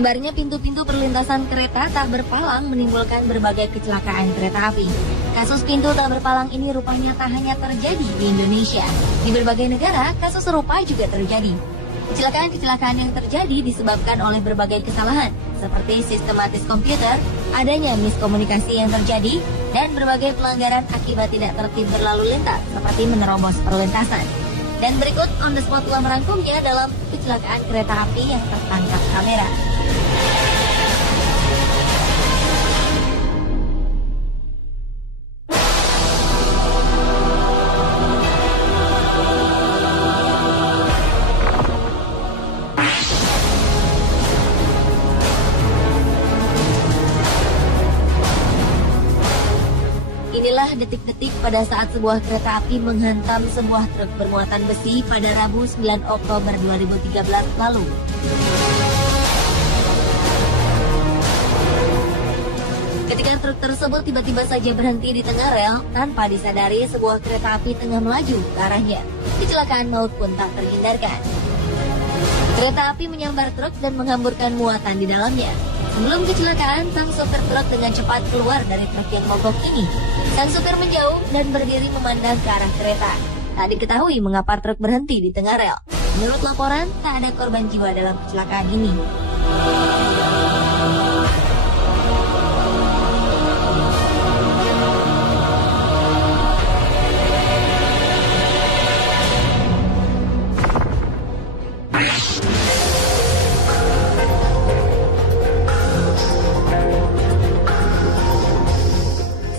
Menyebarnya pintu-pintu perlintasan kereta tak berpalang menimbulkan berbagai kecelakaan kereta api. Kasus pintu tak berpalang ini rupanya tak hanya terjadi di Indonesia. Di berbagai negara, kasus serupa juga terjadi. Kecelakaan-kecelakaan yang terjadi disebabkan oleh berbagai kesalahan, seperti sistematis komputer, adanya miskomunikasi yang terjadi, dan berbagai pelanggaran akibat tidak tertib berlalu lintas, seperti menerobos perlintasan. Dan berikut on the spot telah merangkumnya dalam kecelakaan kereta api yang tertangkap kamera. Inilah detik-detik pada saat sebuah kereta api menghantam sebuah truk bermuatan besi pada Rabu 9 Oktober 2013 lalu. Ketika truk tersebut tiba-tiba saja berhenti di tengah rel tanpa disadari sebuah kereta api tengah melaju ke arahnya. Kecelakaan maut pun tak terhindarkan. Kereta api menyambar truk dan menghamburkan muatan di dalamnya. Sebelum kecelakaan, sang sopir truk dengan cepat keluar dari truk yang mogok ini. Sang sopir menjauh dan berdiri memandang ke arah kereta. Tak diketahui mengapa truk berhenti di tengah rel. Menurut laporan, tak ada korban jiwa dalam kecelakaan ini.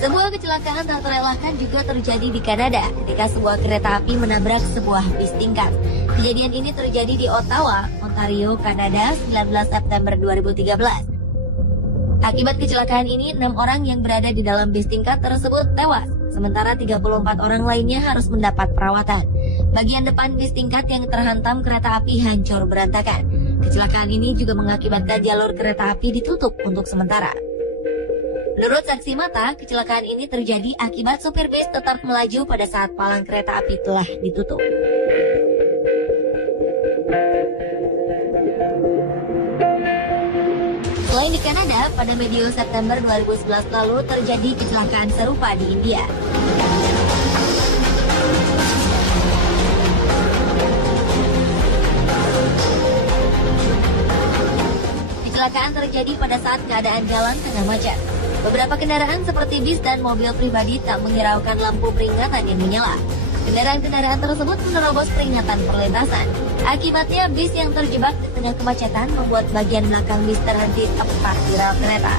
Sebuah kecelakaan tak terelakkan juga terjadi di Kanada ketika sebuah kereta api menabrak sebuah bis tingkat. Kejadian ini terjadi di Ottawa, Ontario, Kanada, 19 September 2013. Akibat kecelakaan ini, 6 orang yang berada di dalam bis tingkat tersebut tewas, sementara 34 orang lainnya harus mendapat perawatan. Bagian depan bis tingkat yang terhantam kereta api hancur berantakan. Kecelakaan ini juga mengakibatkan jalur kereta api ditutup untuk sementara. Menurut saksi mata, kecelakaan ini terjadi akibat sopir bis tetap melaju pada saat palang kereta api telah ditutup. Selain di Kanada, pada medio September 2011 lalu terjadi kecelakaan serupa di India. Kecelakaan terjadi pada saat keadaan jalan tengah macet. Beberapa kendaraan seperti bis dan mobil pribadi tak menghiraukan lampu peringatan yang menyala. Kendaraan-kendaraan tersebut menerobos peringatan perlintasan. Akibatnya bis yang terjebak di tengah kemacetan membuat bagian belakang bis terhenti tepat di rel kereta.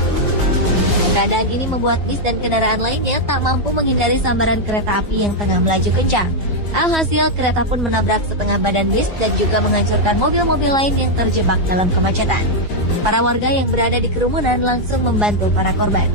Keadaan ini membuat bis dan kendaraan lainnya tak mampu menghindari sambaran kereta api yang tengah melaju kencang. Alhasil kereta pun menabrak setengah badan bis dan juga menghancurkan mobil-mobil lain yang terjebak dalam kemacetan. Para warga yang berada di kerumunan langsung membantu para korban.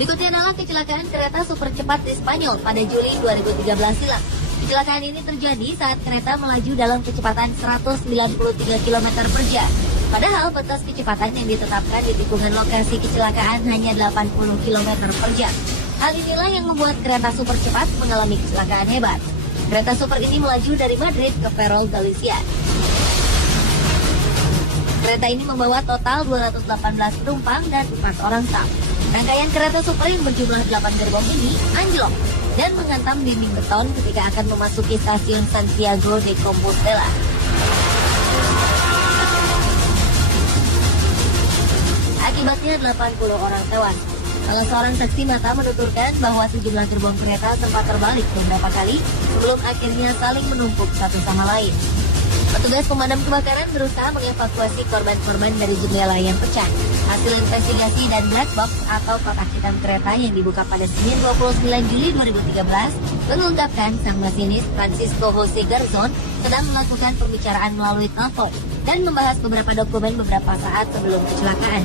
Berikutnya adalah kecelakaan kereta super cepat di Spanyol pada Juli 2013 silam. Kecelakaan ini terjadi saat kereta melaju dalam kecepatan 193 km per jam. Padahal batas kecepatan yang ditetapkan di tikungan lokasi kecelakaan hanya 80 km per jam. Hal inilah yang membuat kereta super cepat mengalami kecelakaan hebat. Kereta super ini melaju dari Madrid ke Ferrol, Galicia. Kereta ini membawa total 218 penumpang dan 4 orang staf. Rangkaian kereta super yang berjumlah 8 gerbong ini anjlok dan menghantam dinding beton ketika akan memasuki stasiun Santiago de Compostela. Akibatnya 80 orang tewas. Salah seorang saksi mata menuturkan bahwa sejumlah gerbong kereta sempat terbalik beberapa kali sebelum akhirnya saling menumpuk satu sama lain. Petugas pemadam kebakaran berusaha mengevakuasi korban-korban dari jendela yang pecah. Hasil investigasi dan black box atau kotak hitam kereta yang dibuka pada Senin 29 Juli 2013 mengungkapkan sang masinis Francisco Jose Garzon sedang melakukan pembicaraan melalui telepon dan membahas beberapa dokumen beberapa saat sebelum kecelakaan.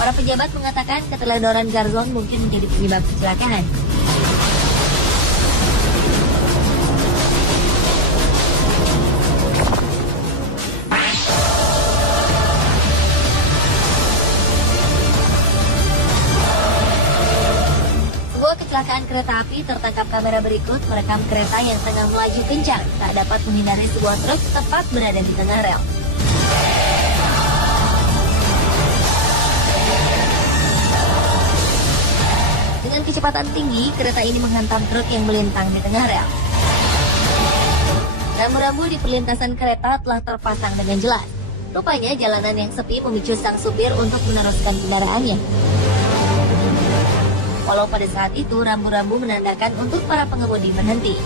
Para pejabat mengatakan keteledoran Garzon mungkin menjadi penyebab kecelakaan. kecelakaan kereta api tertangkap kamera berikut merekam kereta yang tengah melaju kencang tak dapat menghindari sebuah truk tepat berada di tengah rel. Dengan kecepatan tinggi, kereta ini menghantam truk yang melintang di tengah rel. Rambu-rambu di perlintasan kereta telah terpasang dengan jelas. Rupanya jalanan yang sepi memicu sang supir untuk meneruskan kendaraannya. Walau pada saat itu rambu-rambu menandakan untuk para pengemudi berhenti.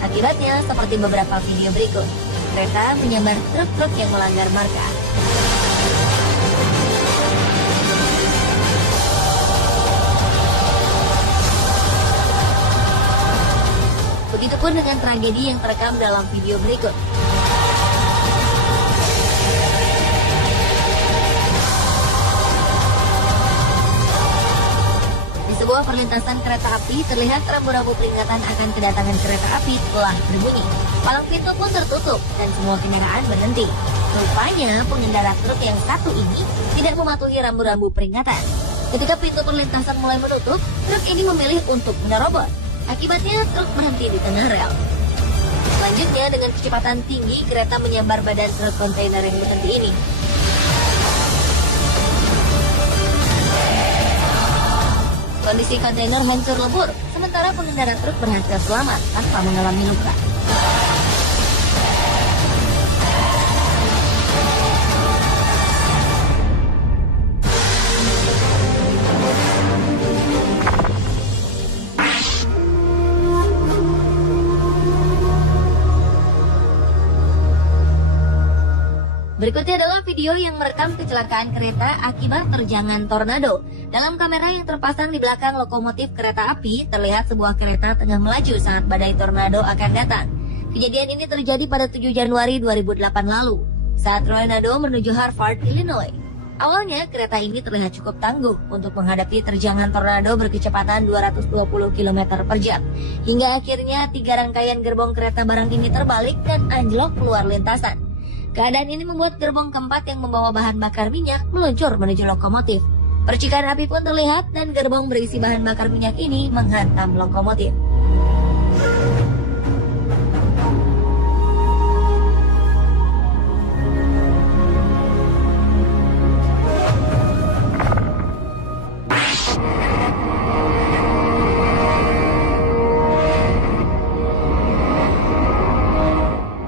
Akibatnya seperti beberapa video berikut, kereta menyambar truk-truk yang melanggar marka. Begitupun dengan tragedi yang terekam dalam video berikut. Sebuah perlintasan kereta api terlihat rambu-rambu peringatan akan kedatangan kereta api telah berbunyi. Palang pintu pun tertutup dan semua kendaraan berhenti. Rupanya pengendara truk yang satu ini tidak mematuhi rambu-rambu peringatan. Ketika pintu perlintasan mulai menutup, truk ini memilih untuk menerobos. Akibatnya truk berhenti di tengah rel. Selanjutnya dengan kecepatan tinggi kereta menyambar badan truk kontainer yang berhenti ini. Kondisi kontainer hancur lebur, sementara pengendara truk berhasil selamat tanpa mengalami luka. Berikutnya adalah video yang merekam kecelakaan kereta akibat terjangan tornado. Dalam kamera yang terpasang di belakang lokomotif kereta api, terlihat sebuah kereta tengah melaju saat badai tornado akan datang. Kejadian ini terjadi pada 7 Januari 2008 lalu, saat tornado menuju Hartford, Illinois. Awalnya, kereta ini terlihat cukup tangguh untuk menghadapi terjangan tornado berkecepatan 220 km per jam. Hingga akhirnya 3 rangkaian gerbong kereta barang ini terbalik dan anjlok keluar lintasan. Keadaan ini membuat gerbong keempat yang membawa bahan bakar minyak meluncur menuju lokomotif. Percikan api pun terlihat dan gerbong berisi bahan bakar minyak ini menghantam lokomotif.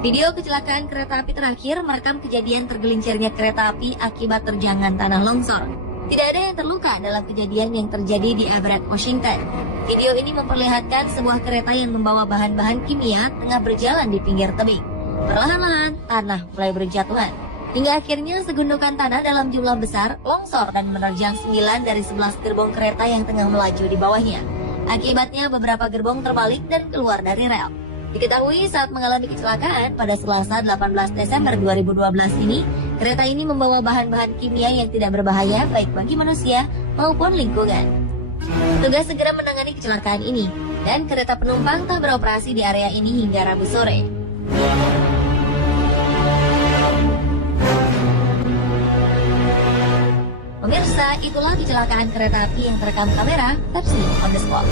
Video kecelakaan kereta api terakhir merekam kejadian tergelincirnya kereta api akibat terjangan tanah longsor. Tidak ada yang terluka dalam kejadian yang terjadi di Everett, Washington. Video ini memperlihatkan sebuah kereta yang membawa bahan-bahan kimia tengah berjalan di pinggir tebing. Perlahan-lahan, tanah mulai berjatuhan. Hingga akhirnya segundukan tanah dalam jumlah besar longsor dan menerjang 9 dari 11 gerbong kereta yang tengah melaju di bawahnya. Akibatnya beberapa gerbong terbalik dan keluar dari rel. Diketahui saat mengalami kecelakaan pada Selasa 18 Desember 2012 ini, kereta ini membawa bahan-bahan kimia yang tidak berbahaya baik bagi manusia maupun lingkungan. Tugas segera menangani kecelakaan ini, dan kereta penumpang tak beroperasi di area ini hingga Rabu sore. Pemirsa, itulah kecelakaan kereta api yang terekam kamera versi on the spot.